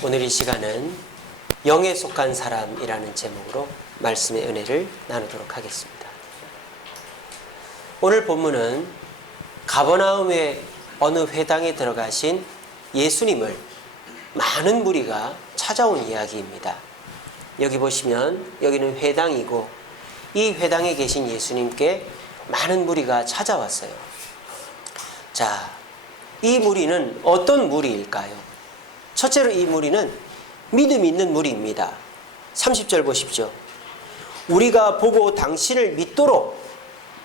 오늘 이 시간은 영에 속한 사람이라는 제목으로 말씀의 은혜를 나누도록 하겠습니다. 오늘 본문은 가버나움의 어느 회당에 들어가신 예수님을 많은 무리가 찾아온 이야기입니다. 여기 보시면 여기는 회당이고 이 회당에 계신 예수님께 많은 무리가 찾아왔어요. 자, 이 무리는 어떤 무리일까요? 첫째로 이 무리는 믿음 있는 무리입니다. 30절 보십시오. 우리가 보고 당신을 믿도록,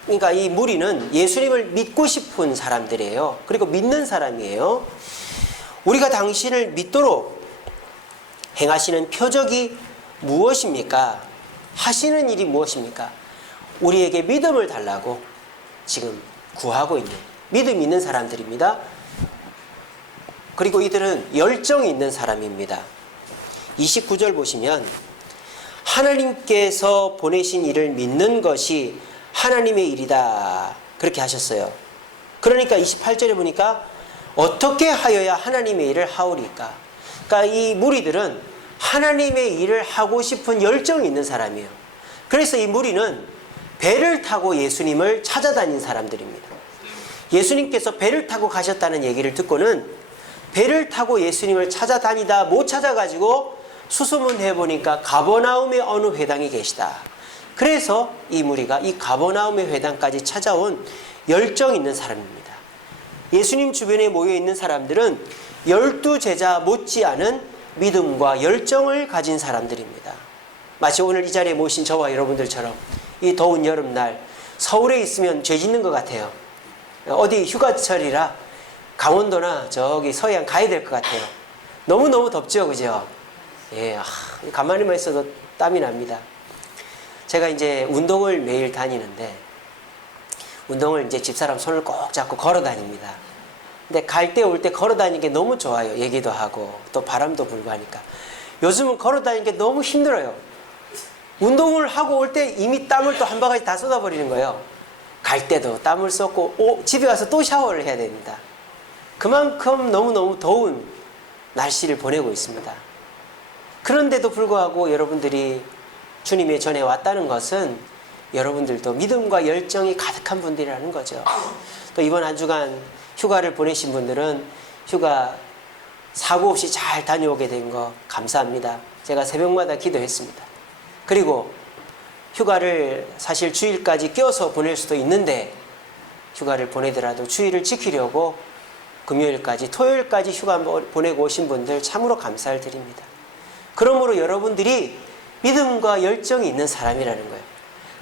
그러니까 이 무리는 예수님을 믿고 싶은 사람들이에요. 그리고 믿는 사람이에요. 우리가 당신을 믿도록 행하시는 표적이 무엇입니까? 하시는 일이 무엇입니까? 우리에게 믿음을 달라고 지금 구하고 있는 믿음 있는 사람들입니다. 그리고 이들은 열정이 있는 사람입니다. 29절 보시면 하나님께서 보내신 이를 믿는 것이 하나님의 일이다, 그렇게 하셨어요. 그러니까 28절에 보니까 어떻게 하여야 하나님의 일을 하오리까? 그러니까 이 무리들은 하나님의 일을 하고 싶은 열정이 있는 사람이에요. 그래서 이 무리는 배를 타고 예수님을 찾아다닌 사람들입니다. 예수님께서 배를 타고 가셨다는 얘기를 듣고는 배를 타고 예수님을 찾아다니다 못 찾아가지고 수소문해 보니까 가버나움의 어느 회당에 계시다. 그래서 이 무리가 이 가버나움의 회당까지 찾아온 열정 있는 사람입니다. 예수님 주변에 모여 있는 사람들은 12제자 못지않은 믿음과 열정을 가진 사람들입니다. 마치 오늘 이 자리에 모신 저와 여러분들처럼 이 더운 여름날 서울에 있으면 죄 짓는 것 같아요. 어디 휴가철이라 강원도나 저기 서해안 가야 될 것 같아요. 너무너무 덥죠, 그죠? 예, 가만히만 있어도 땀이 납니다. 제가 이제 운동을 매일 다니는데, 운동을 이제 집사람 손을 꼭 잡고 걸어 다닙니다. 근데 갈 때 올 때 걸어 다니는 게 너무 좋아요. 얘기도 하고, 또 바람도 불고 하니까. 요즘은 걸어 다니는 게 너무 힘들어요. 운동을 하고 올 때 이미 땀을 또 한 바가지 다 쏟아버리는 거예요. 갈 때도 땀을 쏟고, 집에 가서 또 샤워를 해야 됩니다. 그만큼 너무너무 더운 날씨를 보내고 있습니다. 그런데도 불구하고 여러분들이 주님의 전에 왔다는 것은 여러분들도 믿음과 열정이 가득한 분들이라는 거죠. 또 이번 한 주간 휴가를 보내신 분들은 휴가 사고 없이 잘 다녀오게 된 거 감사합니다. 제가 새벽마다 기도했습니다. 그리고 휴가를 사실 주일까지 껴서 보낼 수도 있는데 휴가를 보내더라도 주일을 지키려고 금요일까지 토요일까지 휴가 보내고 오신 분들 참으로 감사를 드립니다. 그러므로 여러분들이 믿음과 열정이 있는 사람이라는 거예요.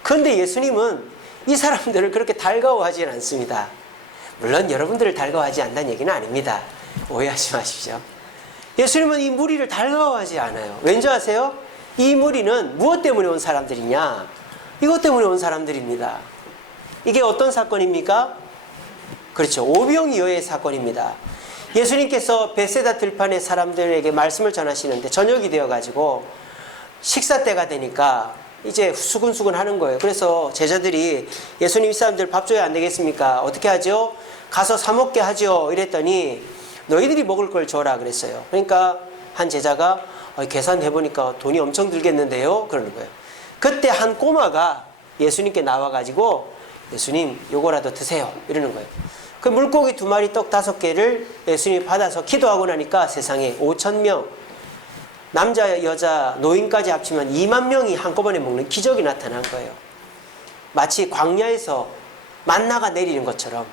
그런데 예수님은 이 사람들을 그렇게 달가워하지는 않습니다. 물론 여러분들을 달가워하지 않는다는 얘기는 아닙니다. 오해하지 마십시오. 예수님은 이 무리를 달가워하지 않아요. 왠지 아세요? 이 무리는 무엇 때문에 온 사람들이냐? 이것 때문에 온 사람들입니다. 이게 어떤 사건입니까? 그렇죠. 오병이어의 사건입니다. 예수님께서 벳세다 들판의 사람들에게 말씀을 전하시는데 저녁이 되어가지고 식사 때가 되니까 이제 수근수근 하는 거예요. 그래서 제자들이 예수님 이 사람들 밥 줘야 안 되겠습니까? 어떻게 하죠? 가서 사 먹게 하죠. 이랬더니 너희들이 먹을 걸 줘라 그랬어요. 그러니까 한 제자가 계산해보니까 돈이 엄청 들겠는데요? 그러는 거예요. 그때 한 꼬마가 예수님께 나와가지고 예수님 요거라도 드세요. 이러는 거예요. 그 물고기 2마리 떡 5개를 예수님이 받아서 기도하고 나니까 세상에 5,000명, 남자 여자 노인까지 합치면 2만 명이 한꺼번에 먹는 기적이 나타난 거예요. 마치 광야에서 만나가 내리는 것처럼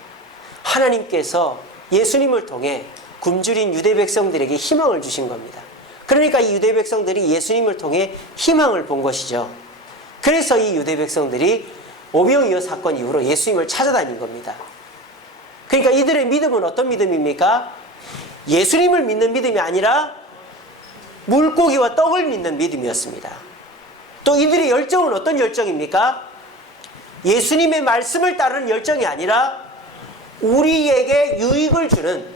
하나님께서 예수님을 통해 굶주린 유대 백성들에게 희망을 주신 겁니다. 그러니까 이 유대 백성들이 예수님을 통해 희망을 본 것이죠. 그래서 이 유대 백성들이 오병이어 사건 이후로 예수님을 찾아다닌 겁니다. 그러니까 이들의 믿음은 어떤 믿음입니까? 예수님을 믿는 믿음이 아니라 물고기와 떡을 믿는 믿음이었습니다. 또 이들의 열정은 어떤 열정입니까? 예수님의 말씀을 따르는 열정이 아니라 우리에게 유익을 주는,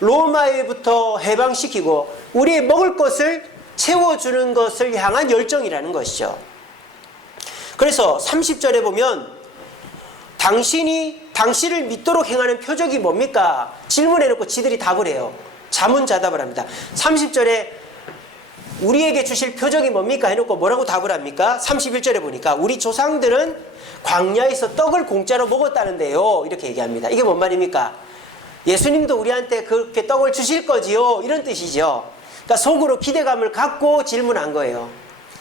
로마에부터 해방시키고 우리의 먹을 것을 채워주는 것을 향한 열정이라는 것이죠. 그래서 30절에 보면 당신을 믿도록 행하는 표적이 뭡니까? 질문해놓고 지들이 답을 해요. 자문자답을 합니다. 30절에 우리에게 주실 표적이 뭡니까? 해놓고 뭐라고 답을 합니까? 31절에 보니까 우리 조상들은 광야에서 떡을 공짜로 먹었다는데요. 이렇게 얘기합니다. 이게 뭔 말입니까? 예수님도 우리한테 그렇게 떡을 주실 거지요. 이런 뜻이죠. 그러니까 속으로 기대감을 갖고 질문한 거예요.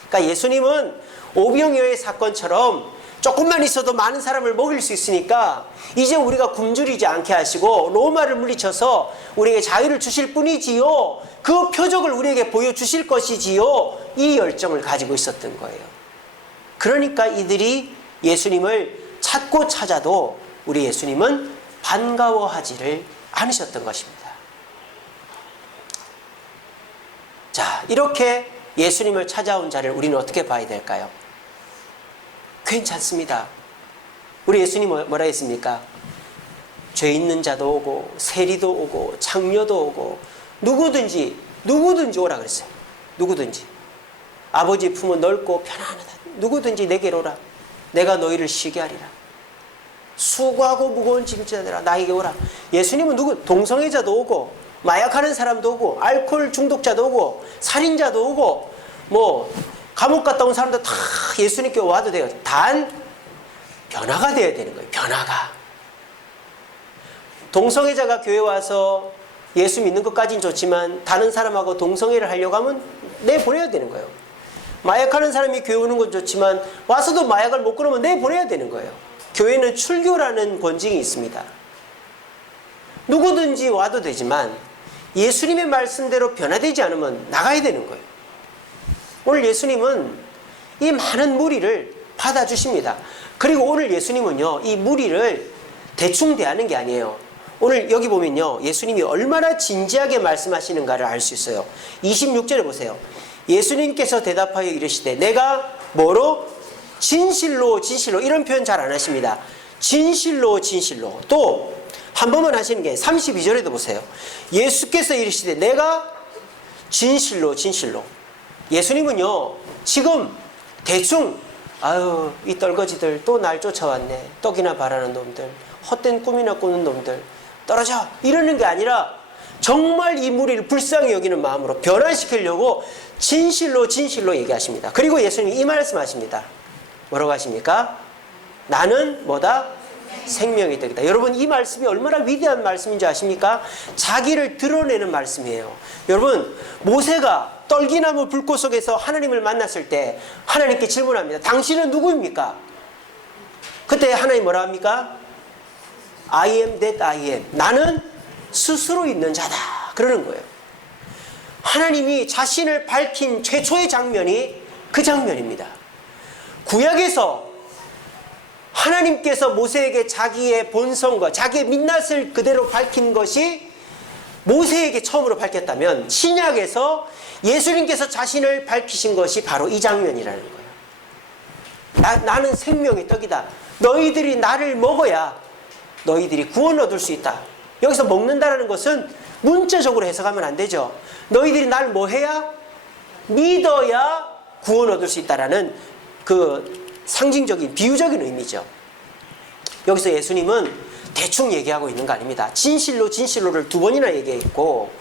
그러니까 예수님은 오병이어의 사건처럼 조금만 있어도 많은 사람을 먹일 수 있으니까 이제 우리가 굶주리지 않게 하시고 로마를 물리쳐서 우리에게 자유를 주실 뿐이지요. 그 표적을 우리에게 보여주실 것이지요. 이 열정을 가지고 있었던 거예요. 그러니까 이들이 예수님을 찾고 찾아도 우리 예수님은 반가워하지를 않으셨던 것입니다. 자, 이렇게 예수님을 찾아온 자를 우리는 어떻게 봐야 될까요? 괜찮습니다. 우리 예수님 뭐라 했습니까? 죄 있는 자도 오고 세리도 오고 창녀도 오고 누구든지 오라 그랬어요. 누구든지. 아버지 품은 넓고 편안하다. 누구든지 내게로 오라. 내가 너희를 쉬게 하리라. 수고하고 무거운 짐 지자들아 나에게 오라. 예수님은 동성애자도 오고 마약하는 사람도 오고 알코올 중독자도 오고 살인자도 오고 뭐 감옥 갔다 온 사람도 다 예수님께 와도 돼요. 단 변화가 돼야 되는 거예요. 변화가. 동성애자가 교회 와서 예수 믿는 것까지는 좋지만 다른 사람하고 동성애를 하려고 하면 내보내야 되는 거예요. 마약하는 사람이 교회 오는 건 좋지만 와서도 마약을 못 끊으면 내보내야 되는 거예요. 교회는 출교라는 권징이 있습니다. 누구든지 와도 되지만 예수님의 말씀대로 변화되지 않으면 나가야 되는 거예요. 오늘 예수님은 이 많은 무리를 받아주십니다. 그리고 오늘 예수님은요, 이 무리를 대충 대하는 게 아니에요. 오늘 여기 보면요, 예수님이 얼마나 진지하게 말씀하시는가를 알 수 있어요. 26절에 보세요. 예수님께서 대답하여 이르시되 내가 뭐로? 진실로 이런 표현 잘 안 하십니다. 진실로 또 한 번만 하시는 게 32절에도 보세요. 예수께서 이르시되 내가 진실로 예수님은요 지금 대충 아유 이 떨거지들 또 날 쫓아왔네. 떡이나 바라는 놈들, 헛된 꿈이나 꾸는 놈들 떨어져 이러는 게 아니라 정말 이 무리를 불쌍히 여기는 마음으로 변화시키려고 진실로 얘기하십니다. 그리고 예수님이 이 말씀하십니다. 뭐라고 하십니까? 나는 뭐다? 생명의 떡이다. 여러분 이 말씀이 얼마나 위대한 말씀인지 아십니까? 자기를 드러내는 말씀이에요. 여러분 모세가 떨기나무 불꽃 속에서 하나님을 만났을 때 하나님께 질문합니다. 당신은 누구입니까? 그때 하나님 뭐라 합니까? I am that I am. 나는 스스로 있는 자다. 그러는 거예요. 하나님이 자신을 밝힌 최초의 장면이 그 장면입니다. 구약에서 하나님께서 모세에게 자기의 본성과 자기의 민낯을 그대로 밝힌 것이 모세에게 처음으로 밝혔다면 신약에서 예수님께서 자신을 밝히신 것이 바로 이 장면이라는 거예요. 나는 생명의 떡이다. 너희들이 나를 먹어야 너희들이 구원 얻을 수 있다. 여기서 먹는다라는 것은 문자적으로 해석하면 안 되죠. 너희들이 날 뭐 해야? 믿어야 구원 얻을 수 있다라는 그 상징적인 비유적인 의미죠. 여기서 예수님은 대충 얘기하고 있는 거 아닙니다. 진실로를 두 번이나 얘기했고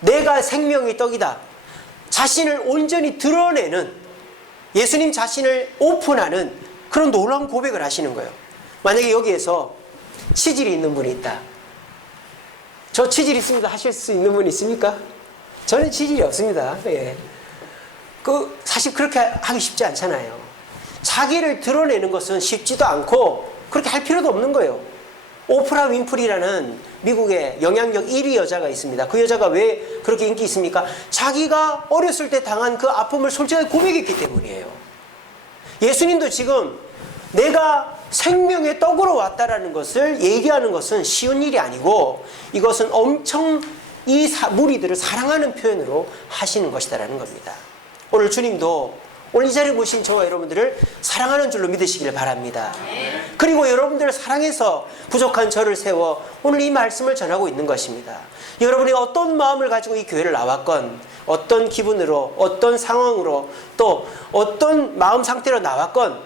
내가 생명의 떡이다. 자신을 온전히 드러내는 예수님 자신을 오픈하는 그런 놀라운 고백을 하시는 거예요. 만약에 여기에서 치질이 있는 분이 있다. 저 치질 있습니다 하실 수 있는 분 있습니까? 저는 치질이 없습니다. 예. 사실 그렇게 하기 쉽지 않잖아요. 자기를 드러내는 것은 쉽지도 않고 그렇게 할 필요도 없는 거예요. 오프라 윈프리라는 미국의 영향력 1위 여자가 있습니다. 그 여자가 왜 그렇게 인기 있습니까? 자기가 어렸을 때 당한 그 아픔을 솔직하게 고백했기 때문이에요. 예수님도 지금 내가 생명의 떡으로 왔다라는 것을 얘기하는 것은 쉬운 일이 아니고 이것은 엄청 이 무리들을 사랑하는 표현으로 하시는 것이다라는 겁니다. 오늘 주님도 오늘 이 자리에 모신 저와 여러분들을 사랑하는 줄로 믿으시길 바랍니다. 그리고 여러분들을 사랑해서 부족한 저를 세워 오늘 이 말씀을 전하고 있는 것입니다. 여러분이 어떤 마음을 가지고 이 교회를 나왔건 어떤 기분으로 어떤 상황으로 또 어떤 마음 상태로 나왔건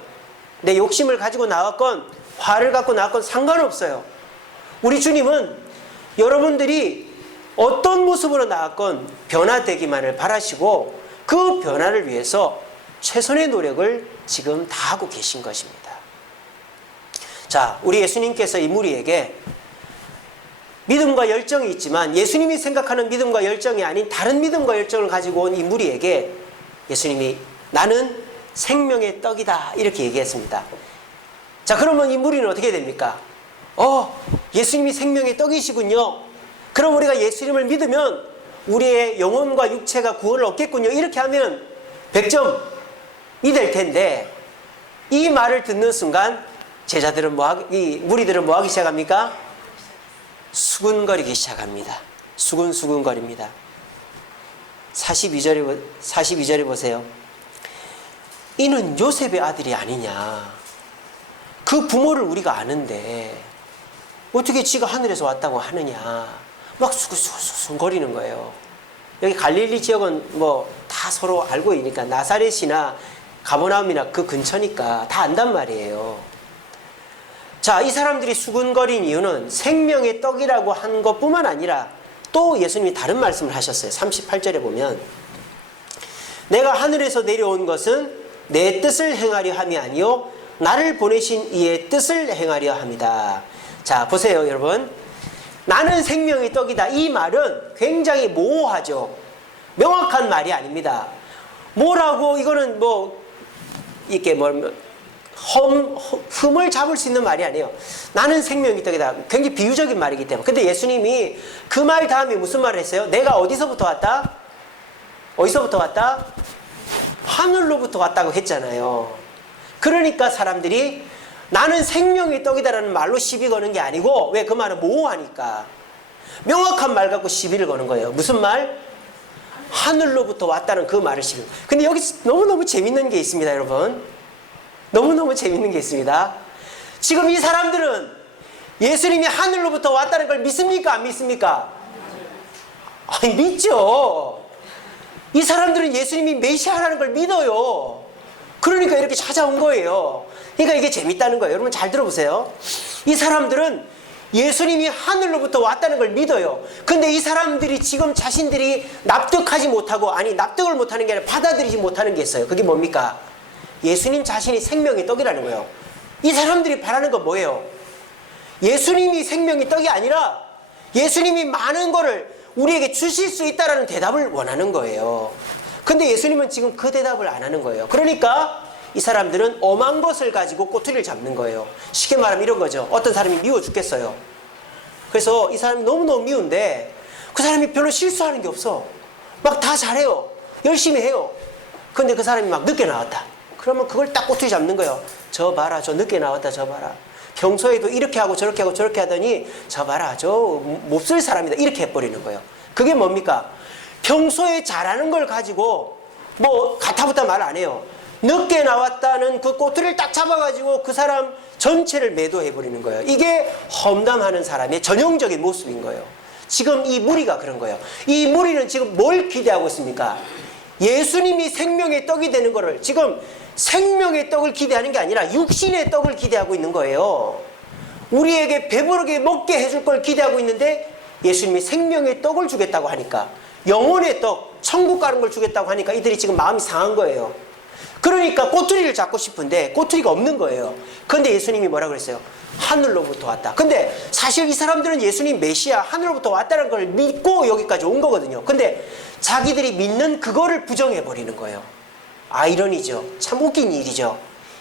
내 욕심을 가지고 나왔건 화를 갖고 나왔건 상관없어요. 우리 주님은 여러분들이 어떤 모습으로 나왔건 변화되기만을 바라시고 그 변화를 위해서 최선의 노력을 지금 다 하고 계신 것입니다. 자, 우리 예수님께서 이 무리에게 믿음과 열정이 있지만 예수님이 생각하는 믿음과 열정이 아닌 다른 믿음과 열정을 가지고 온 이 무리에게 예수님이 나는 생명의 떡이다 이렇게 얘기했습니다. 자, 그러면 이 무리는 어떻게 됩니까? 예수님이 생명의 떡이시군요. 그럼 우리가 예수님을 믿으면 우리의 영혼과 육체가 구원을 얻겠군요. 이렇게 하면 100점이 될 텐데 이 말을 듣는 순간 제자들은 이 무리들은 뭐 하기 시작합니까? 수군거리기 시작합니다. 수군거립니다. 42절에 보세요. 이는 요셉의 아들이 아니냐. 그 부모를 우리가 아는데 어떻게 지가 하늘에서 왔다고 하느냐. 막 수군거리는 거예요. 여기 갈릴리 지역은 뭐 다 서로 알고 있으니까 나사렛이나 가버나움이나 그 근처니까 다 안단 말이에요. 자, 이 사람들이 수군거린 이유는 생명의 떡이라고 한 것뿐만 아니라 또 예수님이 다른 말씀을 하셨어요. 38절에 보면 내가 하늘에서 내려온 것은 내 뜻을 행하려 함이 아니요 나를 보내신 이의 뜻을 행하려 함이다. 자, 보세요 여러분. 나는 생명의 떡이다. 이 말은 굉장히 모호하죠. 명확한 말이 아닙니다. 뭐라고 이거는 뭐 이렇게 흠을 잡을 수 있는 말이 아니에요. 나는 생명의 떡이다. 굉장히 비유적인 말이기 때문에. 근데 예수님이 그 말 다음에 무슨 말을 했어요? 내가 어디서부터 왔다? 어디서부터 왔다? 하늘로부터 왔다고 했잖아요. 그러니까 사람들이 나는 생명의 떡이다라는 말로 시비 거는 게 아니고, 왜? 그 말은 모호하니까 명확한 말 갖고 시비를 거는 거예요. 무슨 말? 하늘로부터 왔다는 그 말을 시비. 근데 여기 너무너무 재밌는 게 있습니다, 여러분. 너무너무 재밌는 게 있습니다. 지금 이 사람들은 예수님이 하늘로부터 왔다는 걸 믿습니까? 안 믿습니까? 아니, 믿죠. 이 사람들은 예수님이 메시아라는 걸 믿어요. 그러니까 이렇게 찾아온 거예요. 그러니까 이게 재밌다는 거예요. 여러분 잘 들어보세요. 이 사람들은 예수님이 하늘로부터 왔다는 걸 믿어요. 근데 이 사람들이 지금 자신들이 납득하지 못하고, 아니 납득을 못하는 게 아니라 받아들이지 못하는 게 있어요. 그게 뭡니까? 예수님 자신이 생명의 떡이라는 거예요. 이 사람들이 바라는 건 뭐예요? 예수님이 생명의 떡이 아니라 예수님이 많은 거를 우리에게 주실 수 있다라는 대답을 원하는 거예요. 근데 예수님은 지금 그 대답을 안 하는 거예요. 그러니까 이 사람들은 엄한 것을 가지고 꼬투리를 잡는 거예요. 쉽게 말하면 이런 거죠. 어떤 사람이 미워 죽겠어요. 그래서 이 사람이 너무너무 미운데 그 사람이 별로 실수하는 게 없어. 막 다 잘해요. 열심히 해요. 근데 그 사람이 막 늦게 나왔다. 그러면 그걸 딱 꼬투리 잡는 거예요. 저 봐라, 저 늦게 나왔다, 저 봐라. 평소에도 이렇게 하고 저렇게 하고 저렇게 하더니 저 봐라, 저 몹쓸 사람이다. 이렇게 해버리는 거예요. 그게 뭡니까? 평소에 잘하는 걸 가지고 뭐 가타부타 말 안 해요. 늦게 나왔다는 그 꼬투리를 딱 잡아가지고 그 사람 전체를 매도해버리는 거예요. 이게 험담하는 사람의 전형적인 모습인 거예요. 지금 이 무리가 그런 거예요. 이 무리는 지금 뭘 기대하고 있습니까? 예수님이 생명의 떡이 되는 거를, 지금 생명의 떡을 기대하는 게 아니라 육신의 떡을 기대하고 있는 거예요. 우리에게 배부르게 먹게 해줄 걸 기대하고 있는데 예수님이 생명의 떡을 주겠다고 하니까, 영혼의 떡, 천국 가는 걸 주겠다고 하니까 이들이 지금 마음이 상한 거예요. 그러니까 꼬투리를 잡고 싶은데 꼬투리가 없는 거예요. 그런데 예수님이 뭐라고 그랬어요? 하늘로부터 왔다. 근데 사실 이 사람들은 예수님 메시아 하늘로부터 왔다는 걸 믿고 여기까지 온 거거든요. 근데 자기들이 믿는 그거를 부정해버리는 거예요. 아이러니죠. 참 웃긴 일이죠.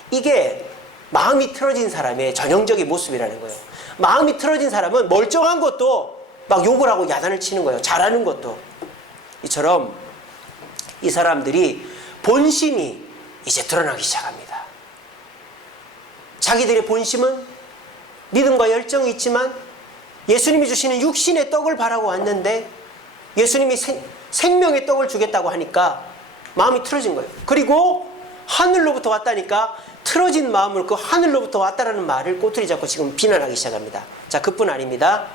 이게 마음이 틀어진 사람의 전형적인 모습이라는 거예요. 마음이 틀어진 사람은 멀쩡한 것도 막 욕을 하고 야단을 치는 거예요. 잘하는 것도. 이처럼 이 사람들이 본심이 이제 드러나기 시작합니다. 자기들의 본심은 믿음과 열정이 있지만 예수님이 주시는 육신의 떡을 바라고 왔는데 예수님이 생명의 떡을 주겠다고 하니까 마음이 틀어진 거예요. 그리고 하늘로부터 왔다니까 틀어진 마음을 그 하늘로부터 왔다라는 말을 꼬투리 잡고 지금 비난하기 시작합니다. 자, 그뿐 아닙니다.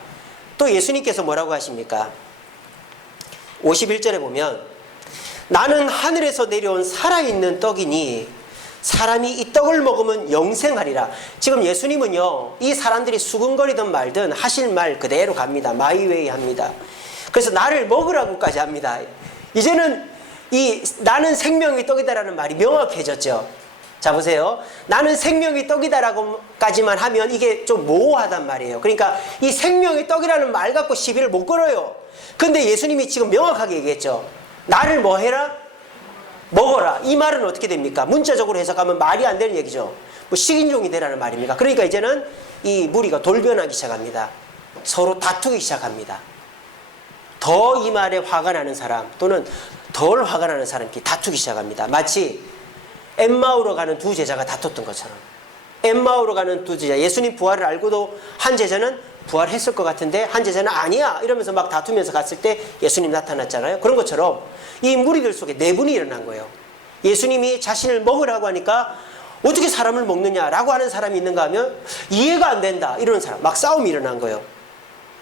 또 예수님께서 뭐라고 하십니까? 51절에 보면 나는 하늘에서 내려온 살아있는 떡이니 사람이 이 떡을 먹으면 영생하리라. 지금 예수님은요, 이 사람들이 수근거리든 말든 하실 말 그대로 갑니다. 마이웨이 합니다. 그래서 나를 먹으라고까지 합니다. 이제는 이 나는 생명의 떡이다라는 말이 명확해졌죠. 자 보세요. 나는 생명의 떡이다라고까지만 하면 이게 좀 모호하단 말이에요. 그러니까 이 생명의 떡이라는 말 갖고 시비를 못 걸어요. 근데 예수님이 지금 명확하게 얘기했죠. 나를 뭐 해라? 먹어라. 이 말은 어떻게 됩니까? 문자적으로 해석하면 말이 안 되는 얘기죠. 뭐 식인종이 되라는 말입니까? 그러니까 이제는 이 무리가 돌변하기 시작합니다. 서로 다투기 시작합니다. 더 이 말에 화가 나는 사람 또는 덜 화가 나는 사람이 다투기 시작합니다. 마치 엠마오로 가는 두 제자가 다퉜던 것처럼. 엠마오로 가는 두 제자, 예수님 부활을 알고도 한 제자는 부활했을 것 같은데 한 제자는 아니야 이러면서 막 다투면서 갔을 때 예수님 나타났잖아요. 그런 것처럼 이 무리들 속에 내분이 일어난 거예요. 예수님이 자신을 먹으라고 하니까 어떻게 사람을 먹느냐라고 하는 사람이 있는가 하면 이해가 안 된다 이러는 사람, 막 싸움이 일어난 거예요.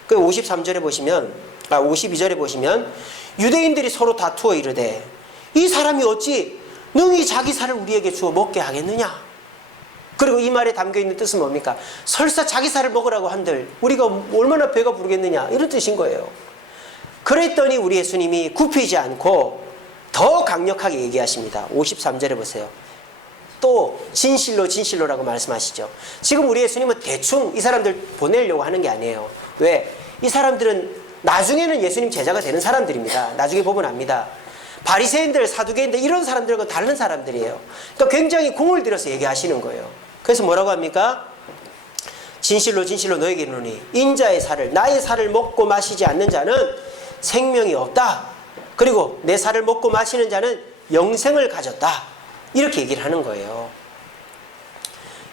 그 53절에 보시면 52절에 보시면 유대인들이 서로 다투어 이르되 이 사람이 어찌 능히 자기 살을 우리에게 주어 먹게 하겠느냐. 그리고 이 말에 담겨있는 뜻은 뭡니까? 설사 자기 살을 먹으라고 한들 우리가 얼마나 배가 부르겠느냐 이런 뜻인 거예요. 그랬더니 우리 예수님이 굽히지 않고 더 강력하게 얘기하십니다. 53절에 보세요. 또 진실로 진실로라고 말씀하시죠. 지금 우리 예수님은 대충 이 사람들 보내려고 하는 게 아니에요. 왜? 이 사람들은 나중에는 예수님 제자가 되는 사람들입니다. 나중에 보면 압니다. 바리새인들, 사두개인들 이런 사람들과 다른 사람들이에요. 그러니까 굉장히 공을 들여서 얘기하시는 거예요. 그래서 뭐라고 합니까? 진실로 진실로 너에게 이르노니 인자의 살을 나의 살을 먹고 마시지 않는 자는 생명이 없다. 그리고 내 살을 먹고 마시는 자는 영생을 가졌다. 이렇게 얘기를 하는 거예요.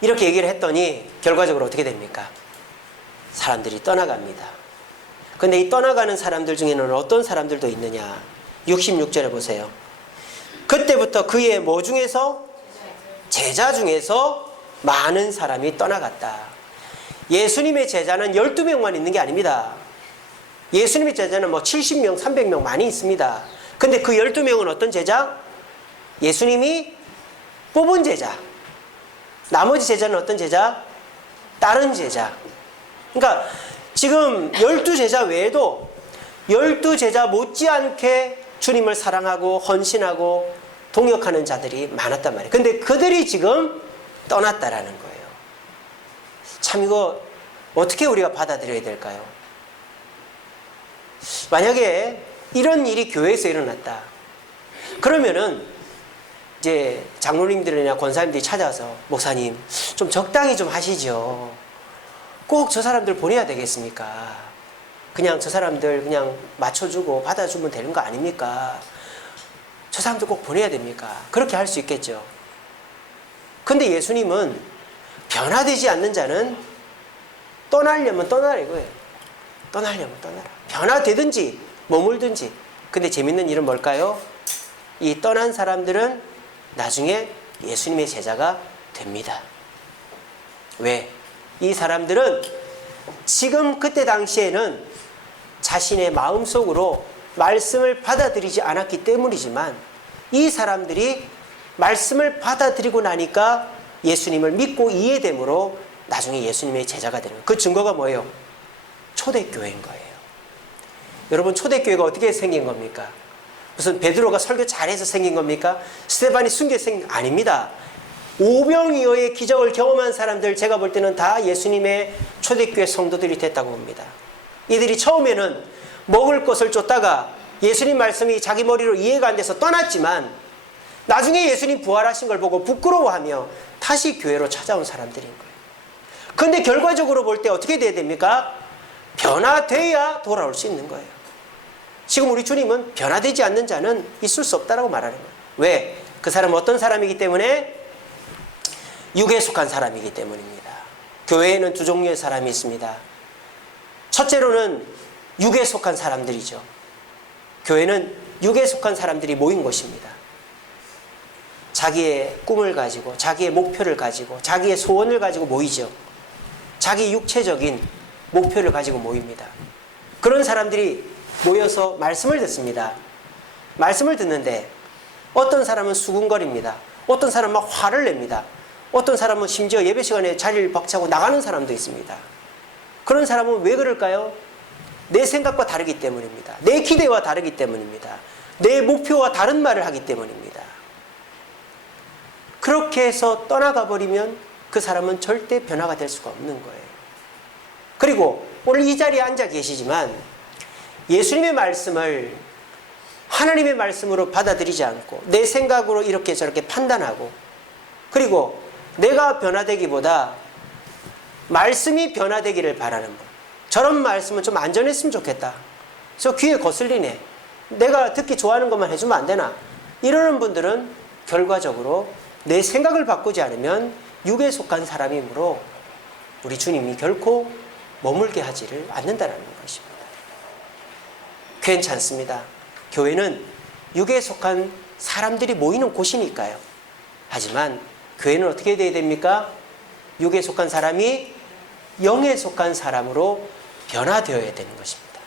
이렇게 얘기를 했더니 결과적으로 어떻게 됩니까? 사람들이 떠나갑니다. 근데 이 떠나가는 사람들 중에는 어떤 사람들도 있느냐? 66절에 보세요. 그때부터 그의 뭐 중에서? 제자 중에서 많은 사람이 떠나갔다. 예수님의 제자는 12명만 있는 게 아닙니다. 예수님의 제자는 뭐 70명, 300명 많이 있습니다. 근데 그 12명은 어떤 제자? 예수님이 뽑은 제자. 나머지 제자는 어떤 제자? 다른 제자. 그러니까 지금 12제자 외에도 12제자 못지않게 주님을 사랑하고 헌신하고 동역하는 자들이 많았단 말이에요. 근데 그들이 지금 떠났다라는 거예요. 참 이거 어떻게 우리가 받아들여야 될까요? 만약에 이런 일이 교회에서 일어났다. 그러면은 이제 장로님들이나 권사님들이 찾아와서 목사님 좀 적당히 좀 하시죠. 꼭 저 사람들 보내야 되겠습니까? 그냥 저 사람들 그냥 맞춰주고 받아주면 되는 거 아닙니까? 저 사람들 꼭 보내야 됩니까? 그렇게 할 수 있겠죠. 근데 예수님은 변화되지 않는 자는 떠나려면 떠나라 이거예요. 떠나려면 떠나라. 변화되든지 머물든지. 근데 재밌는 일은 뭘까요? 이 떠난 사람들은 나중에 예수님의 제자가 됩니다. 왜? 이 사람들은 지금 그때 당시에는 자신의 마음속으로 말씀을 받아들이지 않았기 때문이지만 이 사람들이 말씀을 받아들이고 나니까 예수님을 믿고 이해됨으로 나중에 예수님의 제자가 되는 거예요. 그 증거가 뭐예요? 초대교회인 거예요. 여러분 초대교회가 어떻게 생긴 겁니까? 무슨 베드로가 설교 잘해서 생긴 겁니까? 스데반이 순교해서 생긴 거 아닙니다. 오병이어의 기적을 경험한 사람들 제가 볼 때는 다 예수님의 초대교회 성도들이 됐다고 봅니다. 이들이 처음에는 먹을 것을 쫓다가 예수님 말씀이 자기 머리로 이해가 안 돼서 떠났지만 나중에 예수님 부활하신 걸 보고 부끄러워하며 다시 교회로 찾아온 사람들인 거예요. 그런데 결과적으로 볼 때 어떻게 돼야 됩니까? 변화돼야 돌아올 수 있는 거예요. 지금 우리 주님은 변화되지 않는 자는 있을 수 없다라고 말하는 거예요. 왜? 그 사람은 어떤 사람이기 때문에? 육에 속한 사람이기 때문입니다. 교회에는 두 종류의 사람이 있습니다. 첫째로는 육에 속한 사람들이죠. 교회는 육에 속한 사람들이 모인 곳입니다. 자기의 꿈을 가지고 자기의 목표를 가지고 자기의 소원을 가지고 모이죠. 자기 육체적인 목표를 가지고 모입니다. 그런 사람들이 모여서 말씀을 듣습니다. 말씀을 듣는데 어떤 사람은 수군거립니다. 어떤 사람은 막 화를 냅니다. 어떤 사람은 심지어 예배 시간에 자리를 박차고 나가는 사람도 있습니다. 그런 사람은 왜 그럴까요? 내 생각과 다르기 때문입니다. 내 기대와 다르기 때문입니다. 내 목표와 다른 말을 하기 때문입니다. 그렇게 해서 떠나가 버리면 그 사람은 절대 변화가 될 수가 없는 거예요. 그리고 오늘 이 자리에 앉아 계시지만 예수님의 말씀을 하나님의 말씀으로 받아들이지 않고 내 생각으로 이렇게 저렇게 판단하고, 그리고 내가 변화되기보다 말씀이 변화되기를 바라는 분, 저런 말씀은 좀 안전했으면 좋겠다, 저 귀에 거슬리네, 내가 듣기 좋아하는 것만 해주면 안 되나, 이러는 분들은 결과적으로 내 생각을 바꾸지 않으면 육에 속한 사람이므로 우리 주님이 결코 머물게 하지를 않는다는 것입니다. 괜찮습니다. 교회는 육에 속한 사람들이 모이는 곳이니까요. 하지만 교회는 어떻게 돼야 됩니까? 육에 속한 사람이 영에 속한 사람으로 변화되어야 되는 것입니다.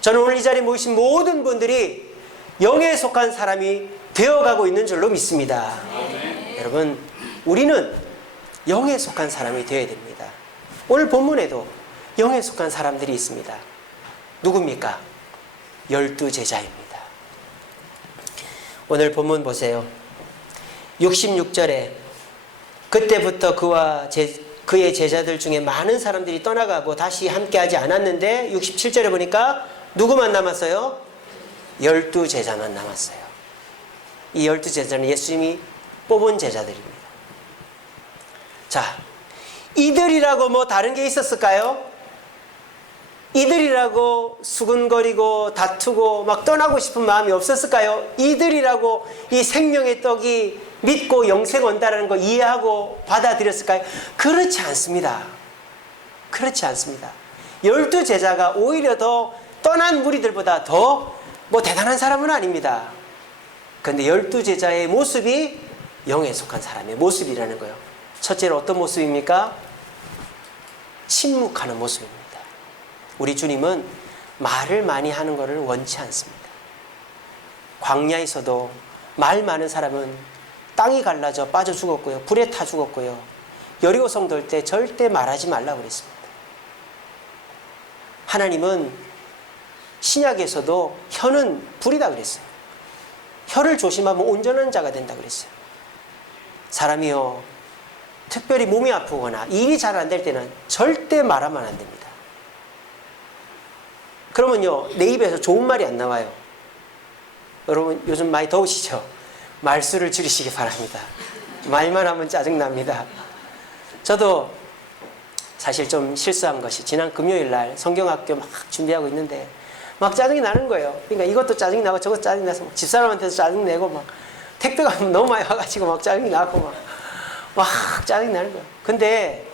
저는 오늘 이 자리에 모이신 모든 분들이 영에 속한 사람이 되어가고 있는 줄로 믿습니다. 여러분, 우리는 영에 속한 사람이 되어야 됩니다. 오늘 본문에도 영에 속한 사람들이 있습니다. 누굽니까? 12제자입니다. 오늘 본문 보세요. 66절에 그때부터 그의 제자들 중에 많은 사람들이 떠나가고 다시 함께하지 않았는데, 67절에 보니까 누구만 남았어요? 12제자만 남았어요. 이 12제자는 예수님이 뽑은 제자들입니다. 자, 이들이라고 뭐 다른 게 있었을까요? 이들이라고 수근거리고 다투고 막 떠나고 싶은 마음이 없었을까요? 이들이라고 이 생명의 떡이 믿고 영생 온다는 거 이해하고 받아들였을까요? 그렇지 않습니다. 그렇지 않습니다. 12제자가 오히려 더 떠난 무리들보다 더 뭐 대단한 사람은 아닙니다. 그런데 12제자의 모습이 영에 속한 사람의 모습이라는 거예요. 첫째로 어떤 모습입니까? 침묵하는 모습입니다. 우리 주님은 말을 많이 하는 것을 원치 않습니다. 광야에서도 말 많은 사람은 땅이 갈라져 빠져 죽었고요, 불에 타 죽었고요, 여리고성 돌 때 절대 말하지 말라고 그랬습니다. 하나님은 신약에서도 혀는 불이다 그랬어요. 혀를 조심하면 온전한 자가 된다 그랬어요. 사람이요, 특별히 몸이 아프거나 일이 잘 안 될 때는 절대 말하면 안 됩니다. 그러면요, 내 입에서 좋은 말이 안 나와요. 여러분, 요즘 많이 더우시죠? 말수를 줄이시기 바랍니다. 말만 하면 짜증납니다. 저도 사실 좀 실수한 것이, 지난 금요일 날 성경학교 막 준비하고 있는데 막 짜증이 나는 거예요. 그러니까 이것도 짜증나고 저것도 짜증나서 집사람한테도 짜증내고, 막 택배가 너무 많이 와가지고 막 짜증이 나고 막 짜증이 나는 거예요. 근데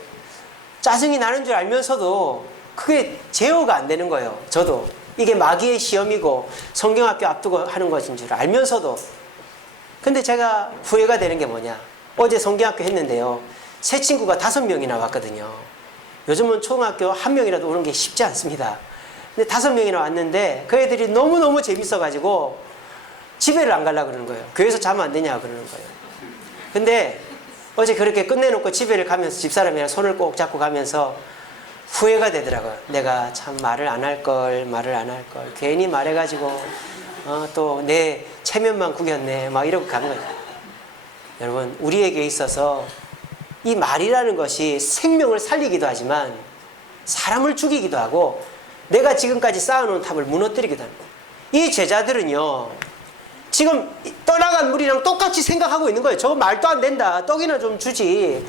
짜증이 나는 줄 알면서도 그게 제어가 안 되는 거예요. 저도 이게 마귀의 시험이고 성경학교 앞두고 하는 것인 줄 알면서도. 근데 제가 후회가 되는 게 뭐냐, 어제 성경학교 했는데요, 새 친구가 5명이나 왔거든요. 요즘은 초등학교 1명이라도 오는 게 쉽지 않습니다. 근데 5명이나 왔는데 그 애들이 너무너무 재밌어가지고 집에를 안 가려고 그러는 거예요. 교회에서 자면 안 되냐고 그러는 거예요. 근데 어제 그렇게 끝내놓고 집에를 가면서 집사람이랑 손을 꼭 잡고 가면서 후회가 되더라고요. 내가 참 말을 안 할 걸. 괜히 말해가지고 또 내 체면만 구겼네. 막 이러고 간 거예요. 여러분, 우리에게 있어서 이 말이라는 것이 생명을 살리기도 하지만 사람을 죽이기도 하고 내가 지금까지 쌓아놓은 탑을 무너뜨리기도 합니다. 이 제자들은요, 지금 떠나간 무리랑 똑같이 생각하고 있는 거예요. 저거 말도 안 된다, 떡이나 좀 주지.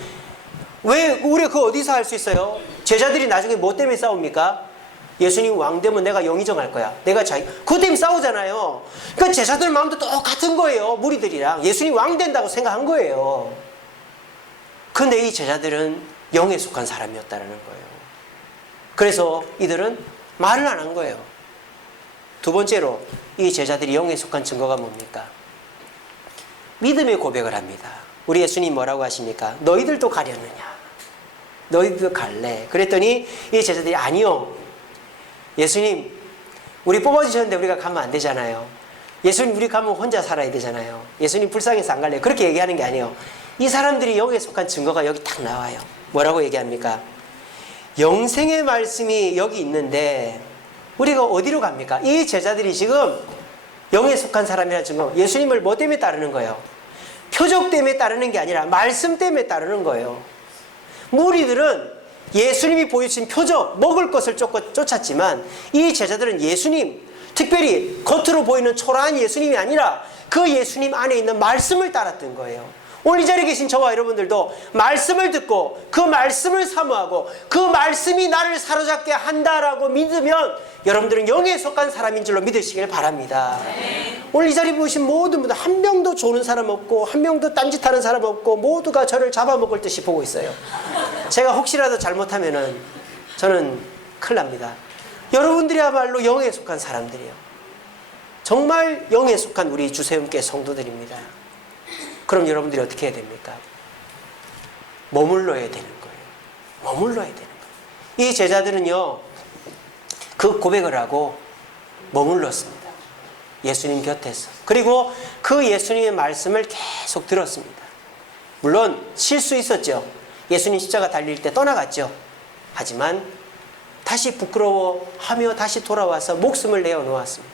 왜 우리가 그거 어디서 할 수 있어요? 제자들이 나중에 뭐 때문에 싸웁니까? 예수님 왕 되면 내가 영이 정할 거야, 내가 자기, 그것 때문에 싸우잖아요. 그러니까 제자들 마음도 똑같은 거예요. 무리들이랑 예수님 왕 된다고 생각한 거예요. 근데 이 제자들은 영에 속한 사람이었다는 거예요. 그래서 이들은 말을 안 한 거예요. 두 번째로 이 제자들이 영에 속한 증거가 뭡니까? 믿음의 고백을 합니다. 우리 예수님 뭐라고 하십니까? 너희들도 가려느냐? 너희들도 갈래? 그랬더니 이 제자들이 아니요, 예수님 우리 뽑아주셨는데 우리가 가면 안 되잖아요. 예수님 우리 가면 혼자 살아야 되잖아요. 예수님 불쌍해서 안 갈래요. 그렇게 얘기하는 게 아니에요. 이 사람들이 영에 속한 증거가 여기 딱 나와요. 뭐라고 얘기합니까? 영생의 말씀이 여기 있는데 우리가 어디로 갑니까? 이 제자들이 지금 영에 속한 사람이라는 증거, 예수님을 뭐 때문에 따르는 거예요? 표적 때문에 따르는 게 아니라 말씀 때문에 따르는 거예요. 무리들은 예수님이 보여주신 표적, 먹을 것을 쫓았지만 이 제자들은 예수님, 특별히 겉으로 보이는 초라한 예수님이 아니라 그 예수님 안에 있는 말씀을 따랐던 거예요. 오늘 이 자리에 계신 저와 여러분들도 말씀을 듣고 그 말씀을 사모하고 그 말씀이 나를 사로잡게 한다라고 믿으면 여러분들은 영에 속한 사람인 줄로 믿으시길 바랍니다. 오늘 이 자리에 보신 모든 분들 한 명도 조는 사람 없고 한 명도 딴짓하는 사람 없고 모두가 저를 잡아먹을 듯이 보고 있어요. 제가 혹시라도 잘못하면은 저는 큰일 납니다. 여러분들이야말로 영에 속한 사람들이에요. 정말 영에 속한 우리 주세움교회 성도들입니다. 그럼 여러분들이 어떻게 해야 됩니까? 머물러야 되는 거예요. 머물러야 되는 거예요. 이 제자들은요, 그 고백을 하고 머물렀습니다. 예수님 곁에서. 그리고 그 예수님의 말씀을 계속 들었습니다. 물론 실수 있었죠. 예수님 십자가 달릴 때 떠나갔죠. 하지만 다시 부끄러워하며 다시 돌아와서 목숨을 내어놓았습니다.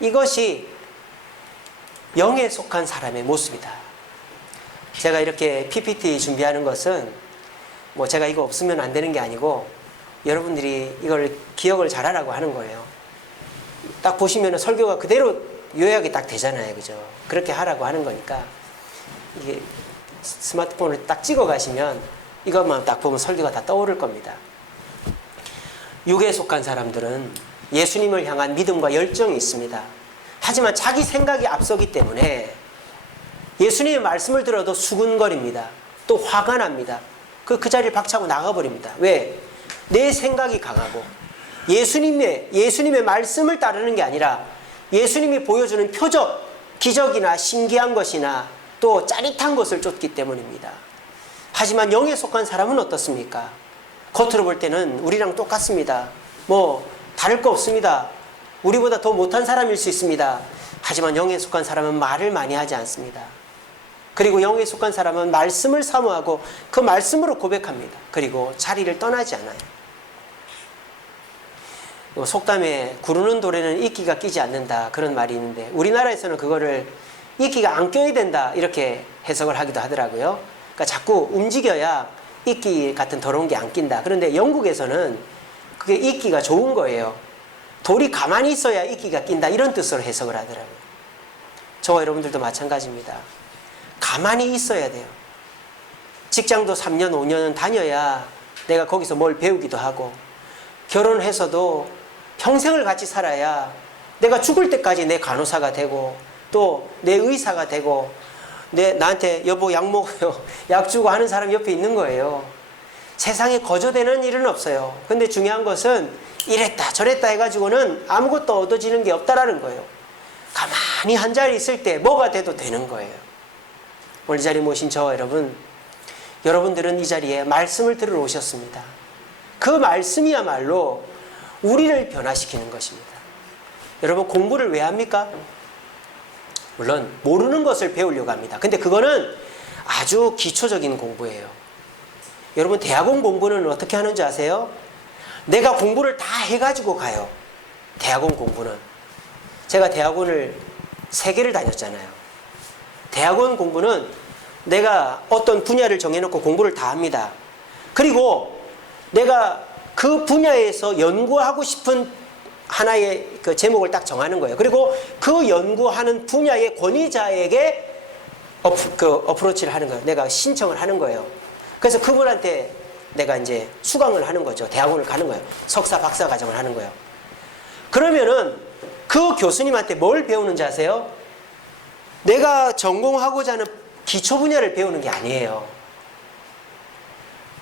이것이 영에 속한 사람의 모습이다. 제가 이렇게 PPT 준비하는 것은 뭐 제가 이거 없으면 안 되는 게 아니고 여러분들이 이걸 기억을 잘하라고 하는 거예요. 딱 보시면 설교가 그대로 요약이 딱 되잖아요. 그죠? 그렇게 하라고 하는 거니까 이게 스마트폰을 딱 찍어 가시면 이것만 딱 보면 설교가 다 떠오를 겁니다. 육에 속한 사람들은 예수님을 향한 믿음과 열정이 있습니다. 하지만 자기 생각이 앞서기 때문에 예수님의 말씀을 들어도 수군거립니다. 또 화가 납니다. 그 자리를 박차고 나가버립니다. 왜? 내 생각이 강하고 예수님의 말씀을 따르는 게 아니라 예수님이 보여주는 표적, 기적이나 신기한 것이나 또 짜릿한 것을 쫓기 때문입니다. 하지만 영에 속한 사람은 어떻습니까? 겉으로 볼 때는 우리랑 똑같습니다. 뭐 다를 거 없습니다. 우리보다 더 못한 사람일 수 있습니다. 하지만 영에 속한 사람은 말을 많이 하지 않습니다. 그리고 영에 속한 사람은 말씀을 사모하고 그 말씀으로 고백합니다. 그리고 자리를 떠나지 않아요. 속담에 구르는 돌에는 이끼가 끼지 않는다 그런 말이 있는데 우리나라에서는 그거를 이끼가 안 껴야 된다 이렇게 해석을 하기도 하더라고요. 그러니까 자꾸 움직여야 이끼 같은 더러운 게 안 낀다. 그런데 영국에서는 그게 이끼가 좋은 거예요. 돌이 가만히 있어야 이끼가 낀다 이런 뜻으로 해석을 하더라고요. 저와 여러분들도 마찬가지입니다. 가만히 있어야 돼요. 직장도 3년 5년은 다녀야 내가 거기서 뭘 배우기도 하고 결혼해서도 평생을 같이 살아야 내가 죽을 때까지 내 간호사가 되고 또 내 의사가 되고 나한테 여보 약 먹어요 약 주고 하는 사람이 옆에 있는 거예요. 세상에 거저되는 일은 없어요. 근데 중요한 것은 이랬다 저랬다 해가지고는 아무것도 얻어지는 게 없다라는 거예요. 가만히 한 자리에 있을 때 뭐가 돼도 되는 거예요. 오늘 이 자리에 모신 저와 여러분들은 이 자리에 말씀을 들으러 오셨습니다. 그 말씀이야말로 우리를 변화시키는 것입니다. 여러분 공부를 왜 합니까? 물론 모르는 것을 배우려고 합니다. 근데 그거는 아주 기초적인 공부예요. 여러분 대학원 공부는 어떻게 하는지 아세요? 내가 공부를 다 해가지고 가요. 대학원 공부는. 제가 대학원을 3개를 다녔잖아요. 대학원 공부는 내가 어떤 분야를 정해놓고 공부를 다 합니다. 그리고 내가 그 분야에서 연구하고 싶은 하나의 그 제목을 딱 정하는 거예요. 그리고 그 연구하는 분야의 권위자에게 어프로치를 하는 거예요. 내가 신청을 하는 거예요. 그래서 그분한테 내가 이제 수강을 하는 거죠. 대학원을 가는 거예요. 석사, 박사 과정을 하는 거예요. 그러면은 그 교수님한테 뭘 배우는지 아세요? 내가 전공하고자 하는 기초 분야를 배우는 게 아니에요.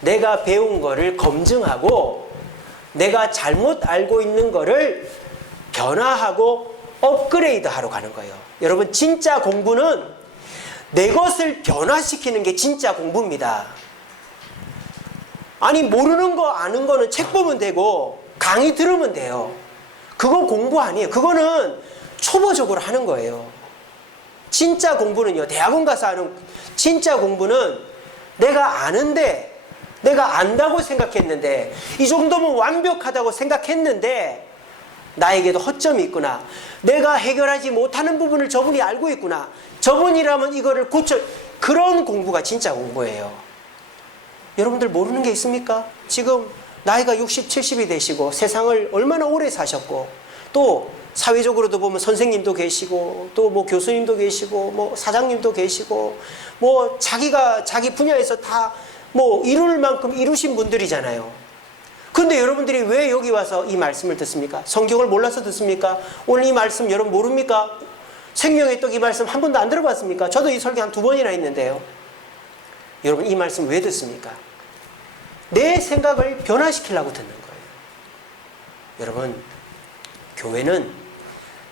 내가 배운 거를 검증하고 내가 잘못 알고 있는 거를 변화하고 업그레이드 하러 가는 거예요. 여러분 진짜 공부는 내 것을 변화시키는 게 진짜 공부입니다. 아니 모르는 거 아는 거는 책 보면 되고 강의 들으면 돼요. 그거 공부 아니에요. 그거는 초보적으로 하는 거예요. 진짜 공부는요. 대학원 가서 하는 진짜 공부는 내가 아는데 내가 안다고 생각했는데 이 정도면 완벽하다고 생각했는데 나에게도 허점이 있구나. 내가 해결하지 못하는 부분을 저분이 알고 있구나. 저분이라면 이거를 고쳐. 그런 공부가 진짜 공부예요. 여러분들 모르는 게 있습니까? 지금 나이가 60, 70이 되시고 세상을 얼마나 오래 사셨고 또 사회적으로도 보면 선생님도 계시고 또 뭐 교수님도 계시고 뭐 사장님도 계시고 뭐 자기가 자기 분야에서 다 뭐 이룰 만큼 이루신 분들이잖아요. 근데 여러분들이 왜 여기 와서 이 말씀을 듣습니까? 성경을 몰라서 듣습니까? 오늘 이 말씀 여러분 모릅니까? 생명의 떡 이 말씀 한 번도 안 들어봤습니까? 저도 이 설교 한 2번이나 했는데요. 여러분 이 말씀 왜 듣습니까? 내 생각을 변화시키려고 듣는 거예요. 여러분 교회는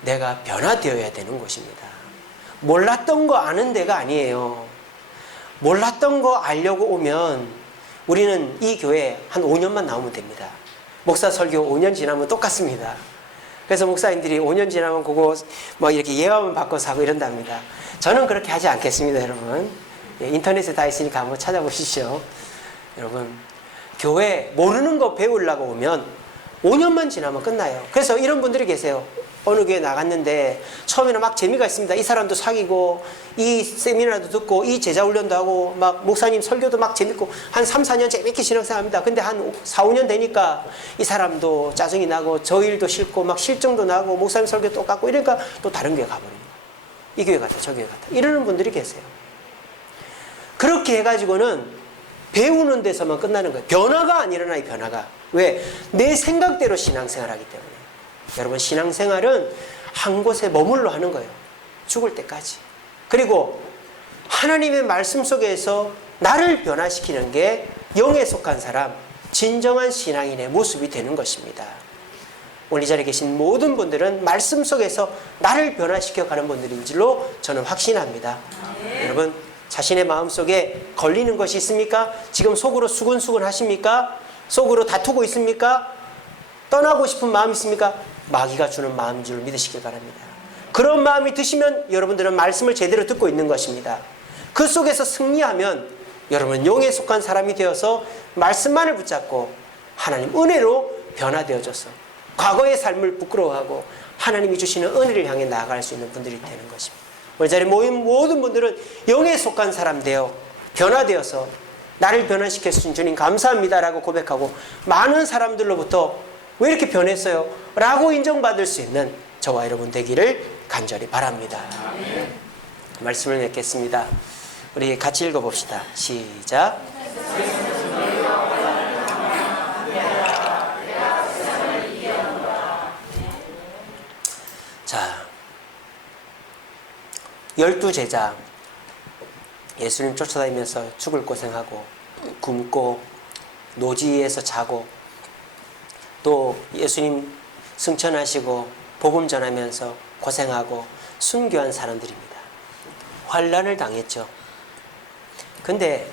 내가 변화되어야 되는 곳입니다. 몰랐던 거 아는 데가 아니에요. 몰랐던 거 알려고 오면 우리는 이 교회 한 5년만 나오면 됩니다. 목사 설교 5년 지나면 똑같습니다. 그래서 목사님들이 5년 지나면 그거 뭐 이렇게 예화만 바꿔서 하고 이런답니다. 저는 그렇게 하지 않겠습니다, 여러분. 인터넷에 다 있으니까 한번 찾아보시죠. 여러분, 교회 모르는 거 배우려고 오면 5년만 지나면 끝나요. 그래서 이런 분들이 계세요. 어느 교회 나갔는데 처음에는 막 재미가 있습니다. 이 사람도 사귀고 이 세미나도 듣고 이 제자 훈련도 하고 막 목사님 설교도 막 재밌고 한 3, 4년 재밌게 신앙생활합니다. 근데 한 4, 5년 되니까 이 사람도 짜증이 나고 저 일도 싫고 막 실정도 나고 목사님 설교 똑같고 이러니까 또 다른 교회 가버립니다. 이 교회 같아 저 교회 같아 이러는 분들이 계세요. 그렇게 해가지고는 배우는 데서만 끝나는 거예요. 변화가 안 일어나. 이 변화가 왜? 내 생각대로 신앙생활하기 때문에. 여러분 신앙생활은 한 곳에 머물러 하는 거예요. 죽을 때까지. 그리고 하나님의 말씀 속에서 나를 변화시키는 게 영에 속한 사람, 진정한 신앙인의 모습이 되는 것입니다. 오늘 이 자리에 계신 모든 분들은 말씀 속에서 나를 변화시켜가는 분들인 줄로 저는 확신합니다. 여러분 자신의 마음속에 걸리는 것이 있습니까? 지금 속으로 수근수근 하십니까? 속으로 다투고 있습니까? 떠나고 싶은 마음이 있습니까? 마귀가 주는 마음인 줄 믿으시길 바랍니다. 그런 마음이 드시면 여러분들은 말씀을 제대로 듣고 있는 것입니다. 그 속에서 승리하면 여러분은 용에 속한 사람이 되어서 말씀만을 붙잡고 하나님 은혜로 변화되어져서 과거의 삶을 부끄러워하고 하나님이 주시는 은혜를 향해 나아갈 수 있는 분들이 되는 것입니다. 오늘 자리에 모인 모든 분들은 영에 속한 사람 되어 변화되어서 나를 변화시켜 주신 주님 감사합니다라고 고백하고 많은 사람들로부터 왜 이렇게 변했어요? 라고 인정받을 수 있는 저와 여러분 되기를 간절히 바랍니다. 아멘. 말씀을 맺겠습니다. 우리 같이 읽어봅시다. 시작. 자, 12제자 예수님 쫓아다니면서 죽을 고생하고 굶고 노지에서 자고 또 예수님 승천하시고 복음 전하면서 고생하고 순교한 사람들입니다. 환난을 당했죠. 근데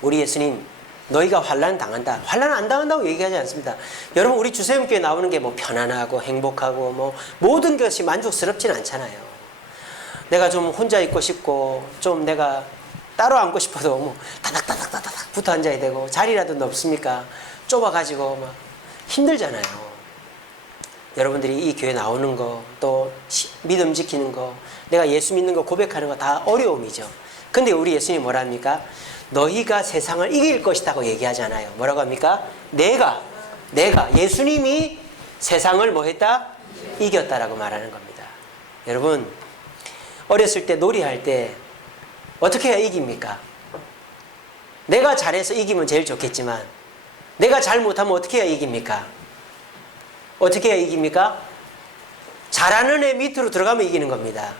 우리 예수님 너희가 환난 당한다. 환난 안 당한다고 얘기하지 않습니다. 여러분 우리 주세음교회 나오는 게 뭐 편안하고 행복하고 뭐 모든 것이 만족스럽진 않잖아요. 내가 좀 혼자 있고 싶고 좀 내가 따로 앉고 싶어도 뭐 다닥다닥다닥 붙어 앉아야 되고 자리라도 없습니까? 좁아가지고 막 힘들잖아요. 여러분들이 이 교회 나오는 거 또 믿음 지키는 거 내가 예수 믿는 거 고백하는 거 다 어려움이죠. 근데 우리 예수님이 뭐라 합니까? 너희가 세상을 이길 것이라고 얘기하잖아요. 뭐라고 합니까? 내가 예수님이 세상을 뭐 했다? 이겼다라고 말하는 겁니다. 여러분 어렸을 때 놀이할 때 어떻게 해야 이깁니까? 내가 잘해서 이기면 제일 좋겠지만 내가 잘못하면 어떻게 해야 이깁니까? 어떻게 해야 이깁니까? 잘하는 애 밑으로 들어가면 이기는 겁니다.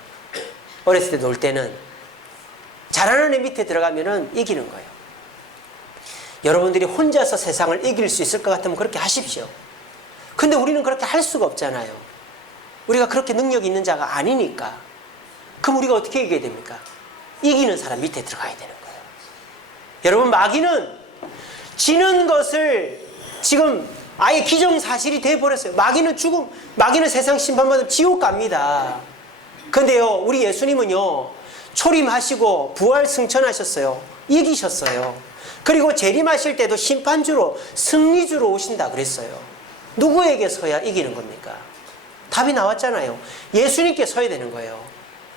어렸을 때 놀 때는 잘하는 애 밑에 들어가면 이기는 거예요. 여러분들이 혼자서 세상을 이길 수 있을 것 같으면 그렇게 하십시오. 근데 우리는 그렇게 할 수가 없잖아요. 우리가 그렇게 능력이 있는 자가 아니니까. 그럼 우리가 어떻게 이겨야 됩니까? 이기는 사람 밑에 들어가야 되는 거예요. 여러분 마귀는 지는 것을 지금 아예 기정사실이 돼버렸어요. 마귀는 세상 심판받으면 지옥 갑니다. 근데요 우리 예수님은요 초림하시고 부활 승천하셨어요. 이기셨어요. 그리고 재림하실 때도 심판주로 승리주로 오신다 그랬어요. 누구에게 서야 이기는 겁니까? 답이 나왔잖아요. 예수님께 서야 되는 거예요.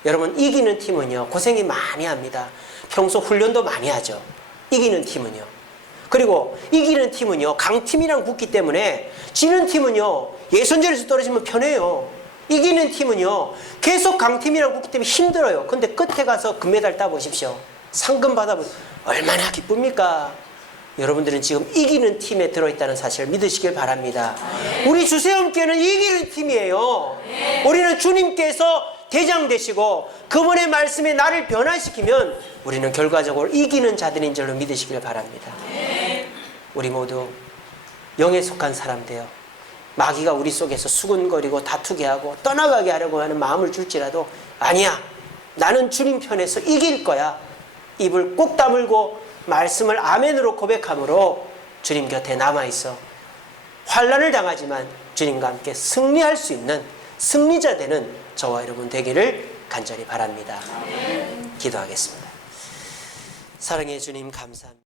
여러분, 이기는 팀은요, 고생이 많이 합니다. 평소 훈련도 많이 하죠. 이기는 팀은요. 그리고 이기는 팀은요, 강팀이랑 붙기 때문에 지는 팀은요, 예선전에서 떨어지면 편해요. 이기는 팀은요, 계속 강팀이랑 붙기 때문에 힘들어요. 근데 끝에 가서 금메달 따보십시오. 상금 받아보면 얼마나 기쁩니까? 여러분들은 지금 이기는 팀에 들어있다는 사실을 믿으시길 바랍니다. 우리 주세움교회는 이기는 팀이에요. 우리는 주님께서 대장 되시고 그분의 말씀에 나를 변화시키면 우리는 결과적으로 이기는 자들인 줄로 믿으시길 바랍니다. 우리 모두 영에 속한 사람 되어 마귀가 우리 속에서 수군거리고 다투게 하고 떠나가게 하려고 하는 마음을 줄지라도 아니야, 나는 주님 편에서 이길 거야. 입을 꼭 다물고 말씀을 아멘으로 고백함으로 주님 곁에 남아있어 환난을 당하지만 주님과 함께 승리할 수 있는 승리자 되는 저와 여러분 되기를 간절히 바랍니다. 기도하겠습니다. 사랑의 주님, 감사합니다.